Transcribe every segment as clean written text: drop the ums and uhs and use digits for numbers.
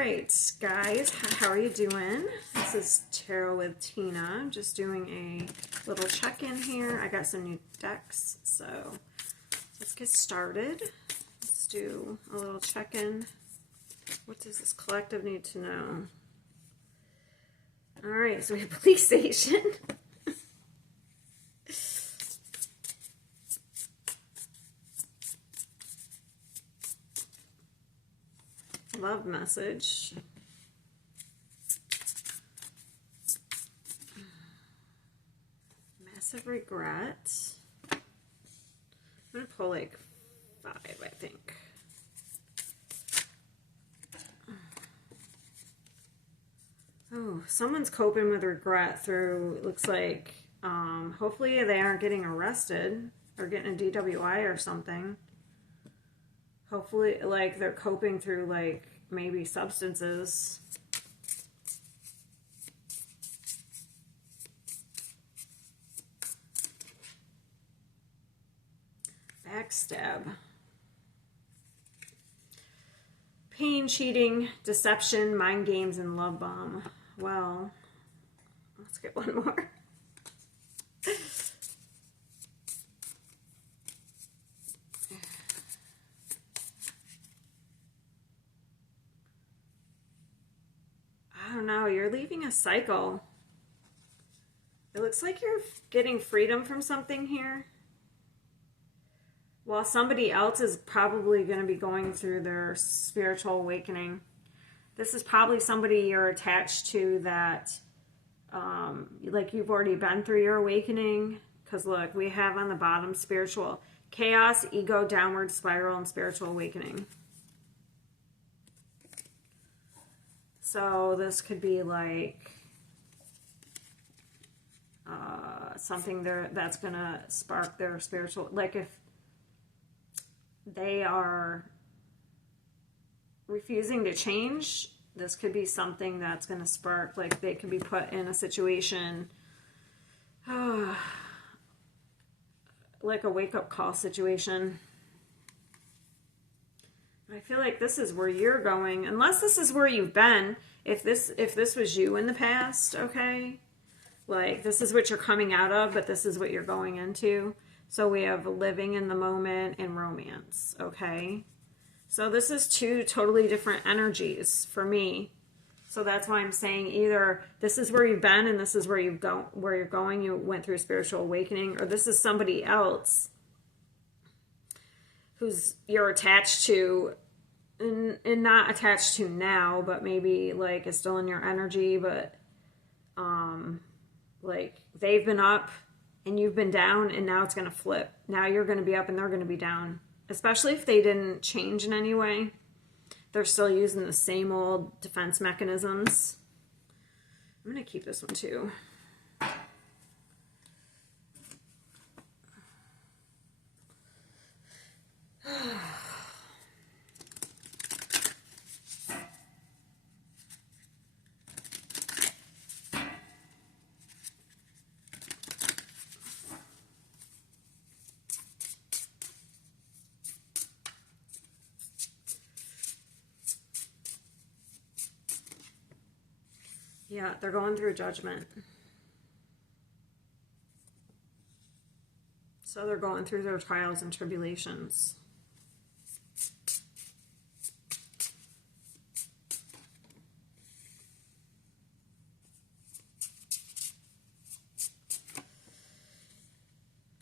right, guys, how are you doing? This is Tarot with Tina. I'm just doing a little check-in here. I got some new decks, so let's get started. Let's do a little check-in. What does this collective need to know? All right, so we have police station. Love message. Massive regret. I'm going to pull like 5, I think. Oh, someone's coping with regret through, it looks like, hopefully they aren't getting arrested or getting a DWI or something. Hopefully, like, they're coping through, like, maybe substances. Backstab. Pain, cheating, deception, mind games, and love bomb. Well, let's get one more. I don't know, you're leaving a cycle. It looks like you're getting freedom from something here. While somebody else is probably going to be going through their spiritual awakening. This is probably somebody you're attached to that, like you've already been through your awakening. Because look, we have on the bottom spiritual chaos, ego, downward spiral, and spiritual awakening. So this could be like something that's going to spark their spiritual, like if they are refusing to change, this could be something that's going to spark, like they could be put in a situation, like a wake-up call situation. I feel like this is where you're going, unless this is where you've been. If this was you in the past, okay? Like, this is what you're coming out of, but this is what you're going into. So we have living in the moment and romance, okay? So this is 2 totally different energies for me. So that's why I'm saying either this is where you've been and this is where you're going. You went through a spiritual awakening, or this is somebody else who's you're attached to, and not attached to now, but maybe like is still in your energy, but like they've been up and you've been down, and now it's going to flip. Now you're going to be up and they're going to be down. Especially if they didn't change in any way. They're still using the same old defense mechanisms. I'm going to keep this one too. Yeah, they're going through judgment. So they're going through their trials and tribulations.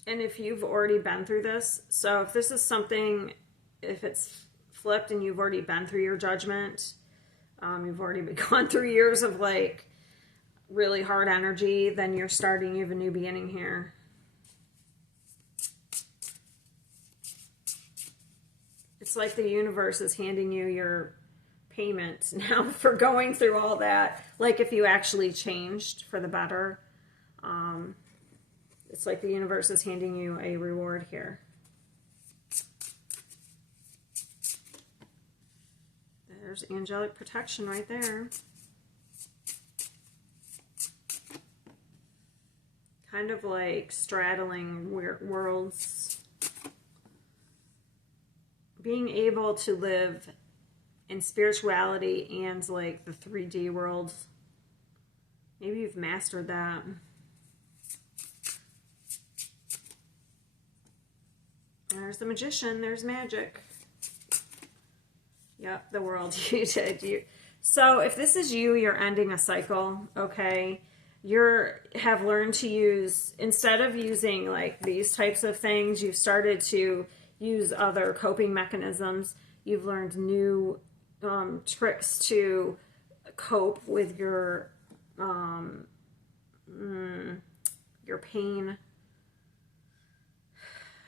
And if you've already been through this, so if this is something, if it's flipped and you've already been through your judgment, you've already gone through years of like really hard energy, then you have a new beginning here. It's like the universe is handing you your payment now for going through all that. Like if you actually changed for the better, it's like the universe is handing you a reward here. There's angelic protection right there. Kind of like straddling worlds. Being able to live and spirituality and like the 3D world. Maybe you've mastered that. There's the Magician. There's magic. Yep, the world. You did. So if this is you, you're ending a cycle, okay? Have learned to use, instead of using like these types of things, you've started to use other coping mechanisms. You've learned new tricks to cope with your pain,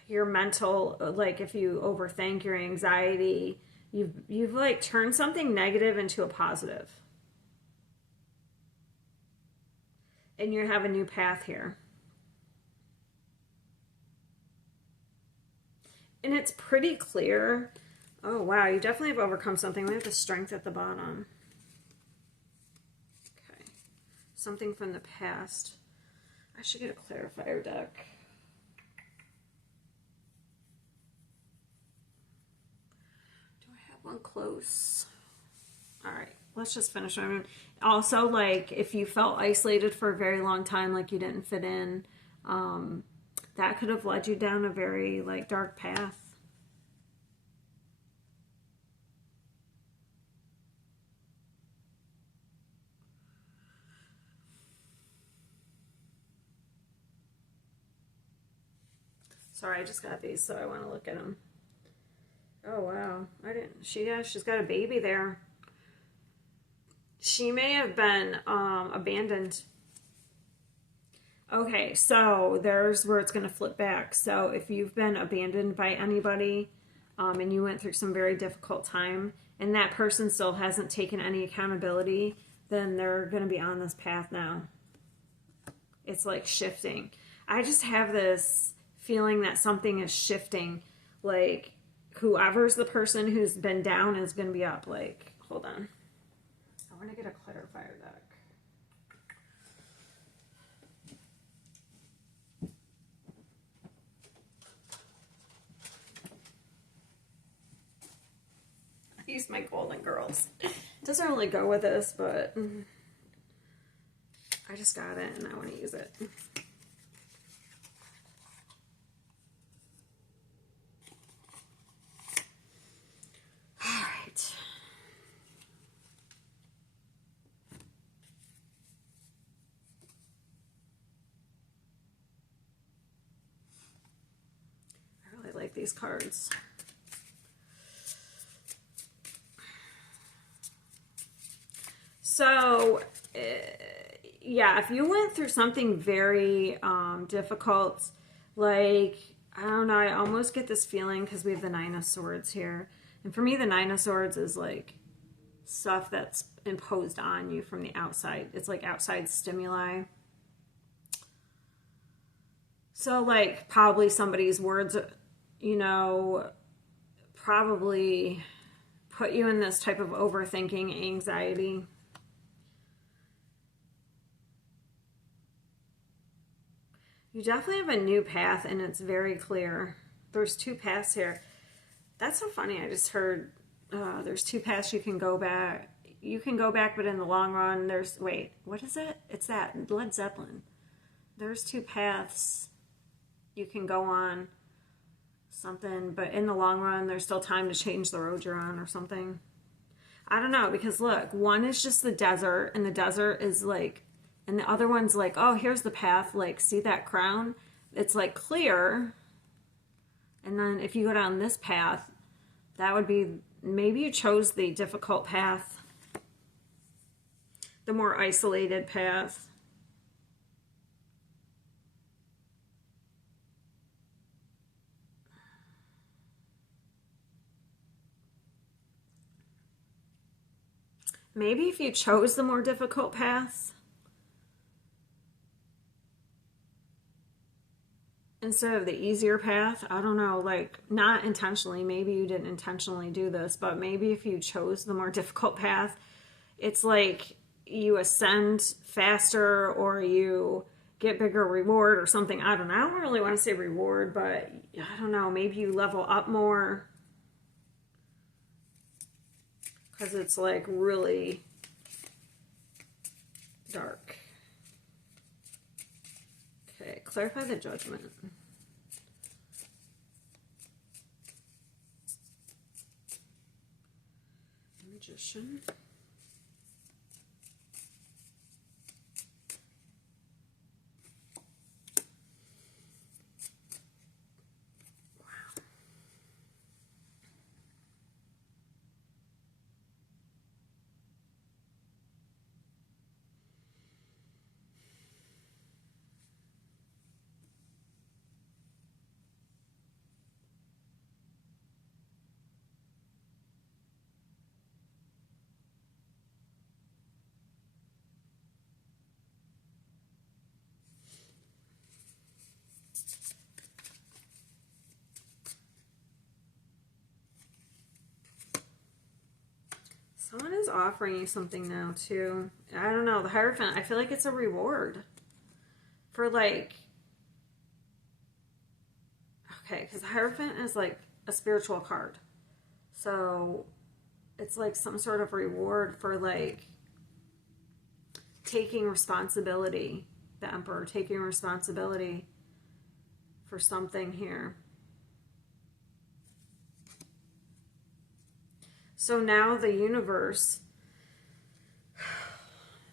your mental, like if you overthink, your anxiety, you've like turned something negative into a positive. And you have a new path here. And it's pretty clear. Oh, wow. You definitely have overcome something. We have the Strength at the bottom. Okay. Something from the past. I should get a clarifier deck. Do I have one close? All right. Let's just finish. Also, like, if you felt isolated for a very long time, like you didn't fit in, that could have led you down a very, like, dark path. Sorry, I just got these, so I want to look at them. Oh, wow. She's got a baby there. She may have been abandoned. Okay, so there's where it's going to flip back. So if you've been abandoned by anybody and you went through some very difficult time and that person still hasn't taken any accountability, then they're going to be on this path now. It's like shifting. I just have this feeling that something is shifting. Like whoever's the person who's been down is going to be up. Like, hold on. I want to get a clarifier deck. I use my Golden Girls. It doesn't really go with this, but I just got it and I want to use it. All right. I really like these cards. So, yeah, if you went through something very difficult, like, I don't know, I almost get this feeling because we have the Nine of Swords here. And for me, the Nine of Swords is like stuff that's imposed on you from the outside. It's like outside stimuli. So, like, probably somebody's words, you know, probably put you in this type of overthinking, anxiety. You definitely have a new path, and it's very clear. There's two paths here. That's so funny. I just heard there's two paths you can go back. You can go back, but in the long run, there's... Wait, what is it? It's that Led Zeppelin. There's two paths you can go on. Something, but in the long run, there's still time to change the road you're on or something. I don't know, because look, one is just the desert, and the desert is like... And the other one's like, oh, here's the path. Like, see that crown? It's like clear. And then if you go down this path, that would be, maybe you chose the difficult path. The more isolated path. Maybe if you chose the more difficult path, instead of the easier path, I don't know, like, not intentionally, maybe you didn't intentionally do this, but maybe if you chose the more difficult path, it's like you ascend faster or you get bigger reward or something. I don't know. I don't really want to say reward, but I don't know. Maybe you level up more. because it's like really dark. Okay, clarify the Judgment. Magician. Someone is offering you something now, too. I don't know. The Hierophant, I feel like it's a reward for, like... Okay, because the Hierophant is, like, a spiritual card. So, it's, like, some sort of reward for, like, taking responsibility. The Emperor taking responsibility for something here. So now the universe,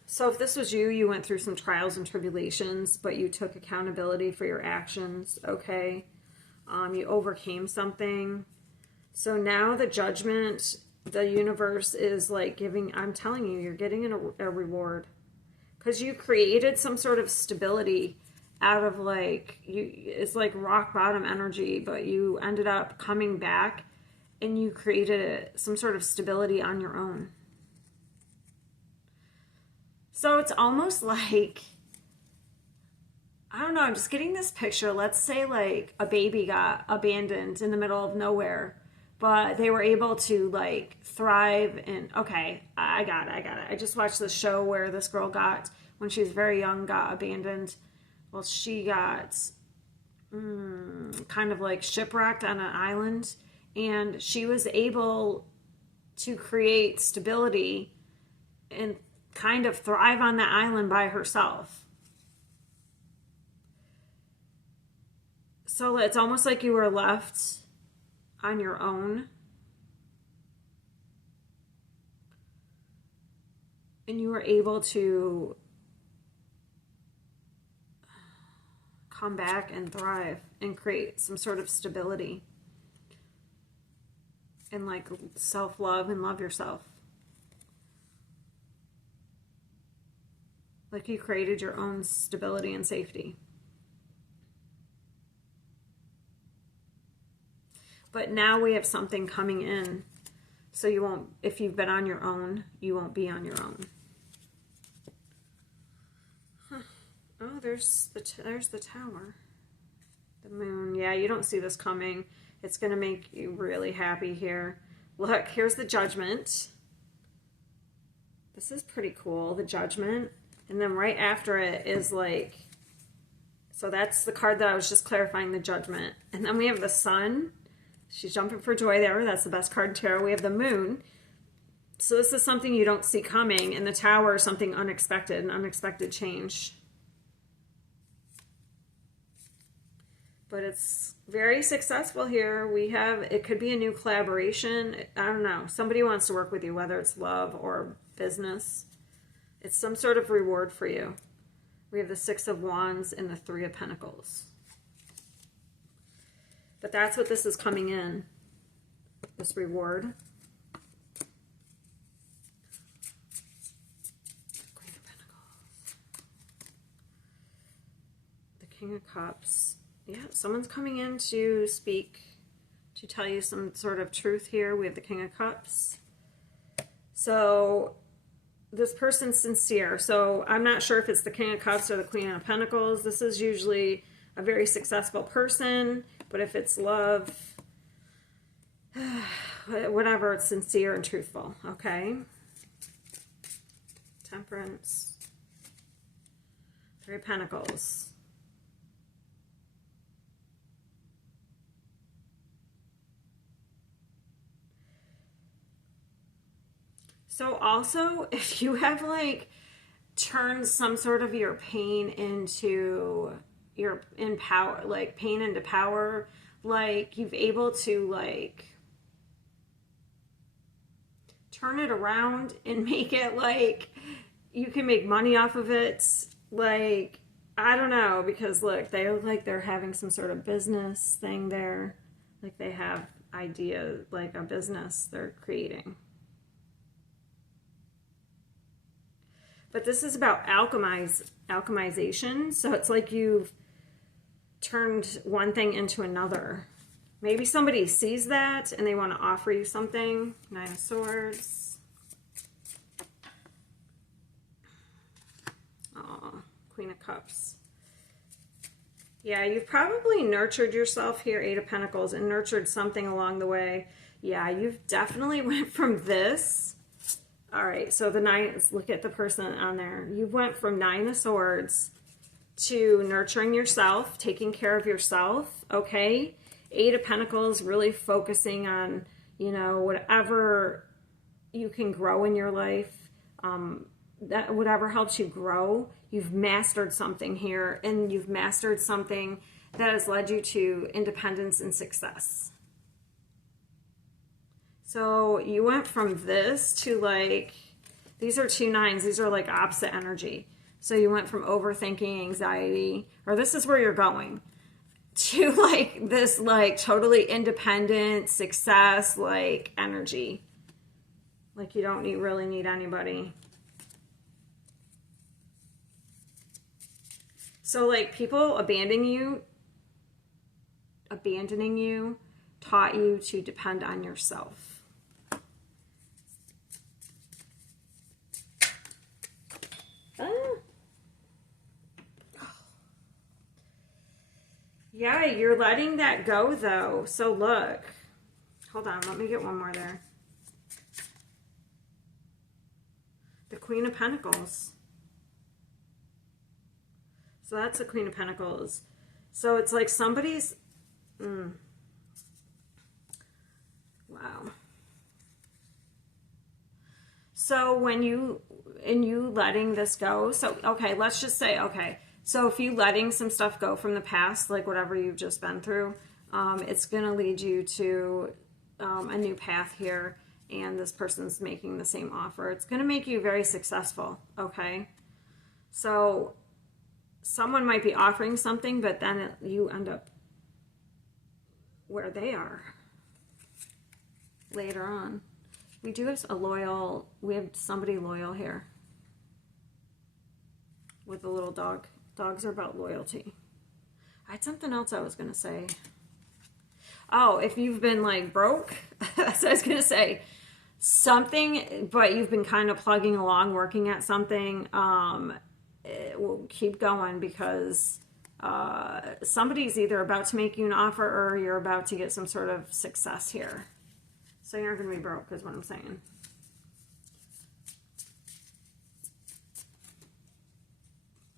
so if this was you, you went through some trials and tribulations, but you took accountability for your actions, okay? You overcame something. So now the Judgment, the universe is like giving, I'm telling you, you're getting a reward. Because you created some sort of stability out of like, it's like rock bottom energy, but you ended up coming back and you created some sort of stability on your own. So it's almost like, I don't know, I'm just getting this picture. Let's say like a baby got abandoned in the middle of nowhere, but they were able to like thrive and, okay, I got it. I just watched this show where this girl got, when she was very young, got abandoned. Well, she got kind of like shipwrecked on an island. And she was able to create stability and kind of thrive on that island by herself. So it's almost like you were left on your own. And you were able to come back and thrive and create some sort of stability. And like self-love and love yourself. Like you created your own stability and safety. But now we have something coming in. So you won't, if you've been on your own, you won't be on your own. Huh. Oh, there's the Tower. The Moon. Yeah, you don't see this coming. It's going to make you really happy here. Look, here's the Judgment. This is pretty cool, the Judgment. And then right after it is like, so that's the card that I was just clarifying, the Judgment. And then we have the Sun. She's jumping for joy there. That's the best card in tarot. We have the Moon. So this is something you don't see coming. And the Tower is something unexpected, an unexpected change. But it's very successful here. We have, it could be a new collaboration. I don't know. Somebody wants to work with you, whether it's love or business. It's some sort of reward for you. We have the Six of Wands and the Three of Pentacles. But that's what this is coming in. This reward. Queen of Pentacles. The King of Cups. Yeah, someone's coming in to speak, to tell you some sort of truth here. We have the King of Cups. So this person's sincere. So I'm not sure if it's the King of Cups or the Queen of Pentacles. This is usually a very successful person. But if it's love, whatever, it's sincere and truthful. Okay. Temperance. Three of Pentacles. So also, if you have like turned some sort of your pain into your in power, like pain into power, like you've able to like turn it around and make it like you can make money off of it. Like, I don't know, because look, they look like they're having some sort of business thing there. Like they have idea, like a business they're creating. But this is about alchemization. So it's like you've turned one thing into another. Maybe somebody sees that and they want to offer you something. Nine of Swords. Oh, Queen of Cups. Yeah, you've probably nurtured yourself here, Eight of Pentacles, and nurtured something along the way. Yeah, you've definitely went from this. All right, so the nine, look at the person on there. You went from Nine of Swords to nurturing yourself, taking care of yourself, okay? Eight of Pentacles, really focusing on, you know, whatever you can grow in your life, that whatever helps you grow. You've mastered something here, and you've mastered something that has led you to independence and success. So you went from this to like, these are two nines. These are like opposite energy. So you went from overthinking, anxiety, or this is where you're going, to like this like totally independent success like energy. Like you don't really need anybody. So like people abandoning you taught you to depend on yourself. Yeah, you're letting that go though. So look, hold on, let me get one more there. The Queen of Pentacles. So that's the Queen of Pentacles. So it's like somebody's, wow. So when you letting this go, so okay, let's just say, okay, so if you letting some stuff go from the past, like whatever you've just been through, it's going to lead you to a new path here, and this person's making the same offer. It's going to make you very successful, okay? So someone might be offering something, but then you end up where they are later on. We do have we have somebody loyal here with a little dog. Dogs are about loyalty. I had something else I was going to say. Oh, if you've been like broke, that's what I was going to say. Something, but you've been kind of plugging along, working at something. It will keep going because somebody's either about to make you an offer or you're about to get some sort of success here. So you're not going to be broke is what I'm saying.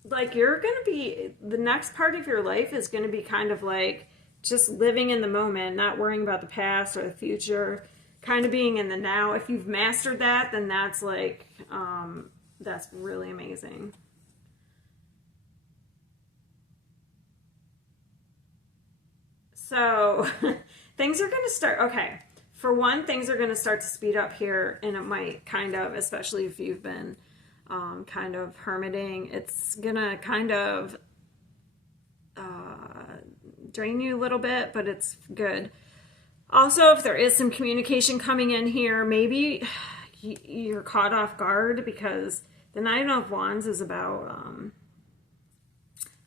Like you're going to be, the next part of your life is going to be kind of like just living in the moment, not worrying about the past or the future, kind of being in the now. If you've mastered that, then that's like, that's really amazing. So things are going to start, okay. For one, things are going to start to speed up here, and it might kind of, especially if you've been kind of hermiting, it's going to kind of drain you a little bit, but it's good. Also, if there is some communication coming in here, maybe you're caught off guard because the Nine of Wands is about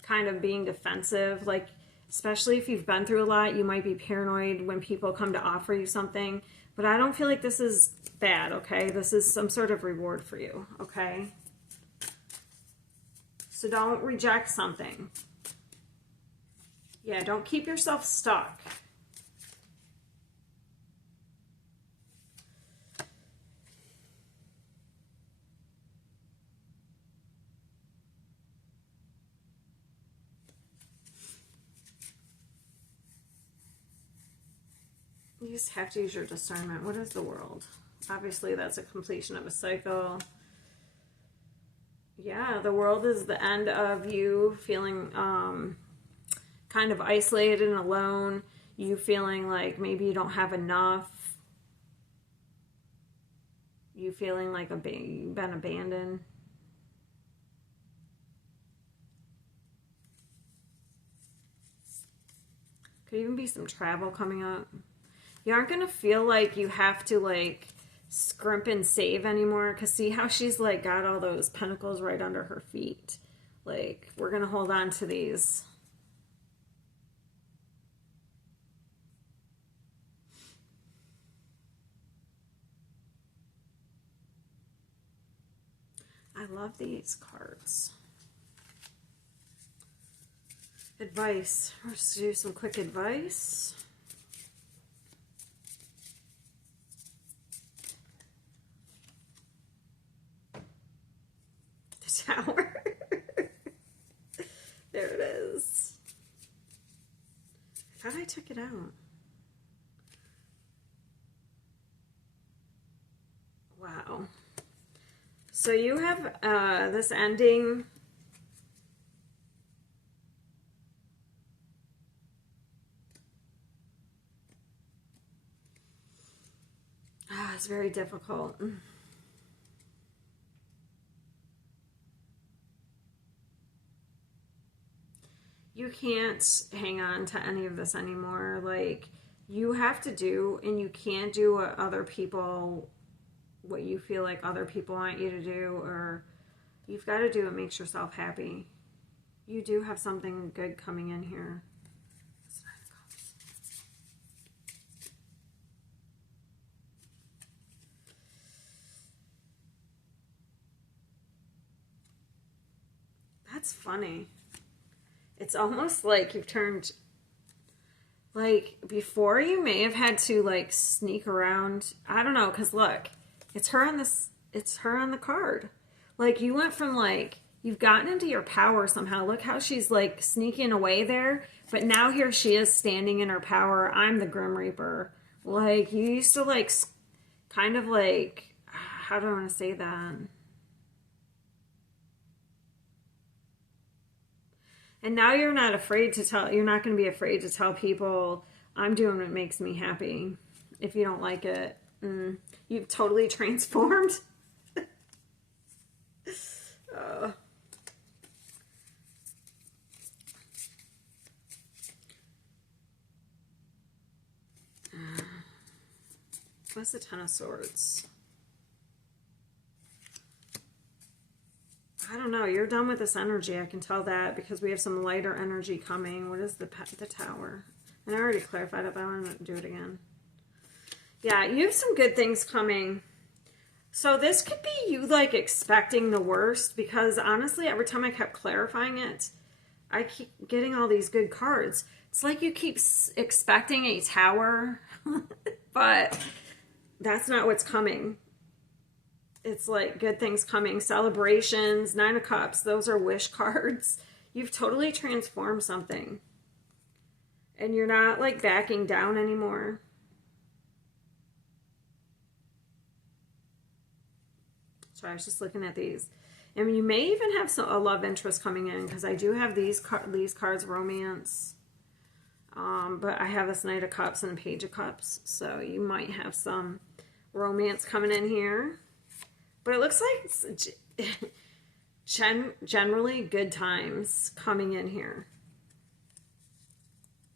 kind of being defensive, like especially if you've been through a lot, you might be paranoid when people come to offer you something. But I don't feel like this is bad, okay? This is some sort of reward for you, okay? So don't reject something. Yeah, don't keep yourself stuck. You just have to use your discernment. What is the world? Obviously, that's a completion of a cycle. Yeah, the world is the end of you feeling kind of isolated and alone. You feeling like maybe you don't have enough. You feeling like you've been abandoned. Could even be some travel coming up. You aren't going to feel like you have to like scrimp and save anymore, because see how she's like got all those pentacles right under her feet. Like, we're going to hold on to these. I love these cards. Advice. Let's do some quick advice. The Tower. There it is. I thought I took it out. Wow. So you have this ending. It's very difficult. You can't hang on to any of this anymore. Like, you have to do, and you can't do what other people, what you feel like other people want you to do, or you've got to do what makes yourself happy. You do have something good coming in here. That's funny. It's almost like you've turned, like, before you may have had to like sneak around. I don't know, because look, it's her on this, it's her on the card. Like, you went from like, you've gotten into your power somehow. Look how she's like sneaking away there, but now here she is standing in her power. I'm the Grim Reaper. Like, you used to like kind of like, how do I want to say that? And now you're not afraid to tell, you're not going to be afraid to tell people, I'm doing what makes me happy. If you don't like it, you've totally transformed. What's the Ten of Swords? I don't know. You're done with this energy. I can tell that because we have some lighter energy coming. What is the Tower? And I already clarified it, but I want to do it again. Yeah, you have some good things coming. So this could be you like expecting the worst, because honestly, every time I kept clarifying it, I keep getting all these good cards. It's like you keep expecting a Tower, but that's not what's coming. It's like good things coming, celebrations, Nine of Cups. Those are wish cards. You've totally transformed something. And you're not like backing down anymore. So I was just looking at these. And you may even have a love interest coming in, because I do have these cards, romance. But I have this Knight of Cups and Page of Cups. So you might have some romance coming in here. But it looks like it's generally good times coming in here.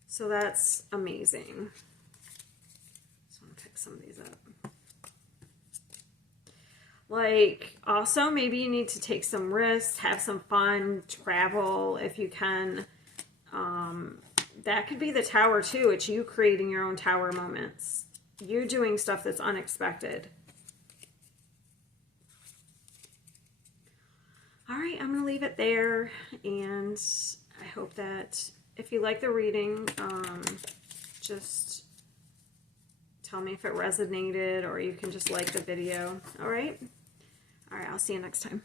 So that's amazing. Just want to pick some of these up. Like, also, maybe you need to take some risks, have some fun, travel if you can. That could be the Tower, too. It's you creating your own Tower moments. You're doing stuff that's unexpected. All right, I'm going to leave it there, and I hope that if you like the reading, just tell me if it resonated, or you can just like the video. All right? All right, I'll see you next time.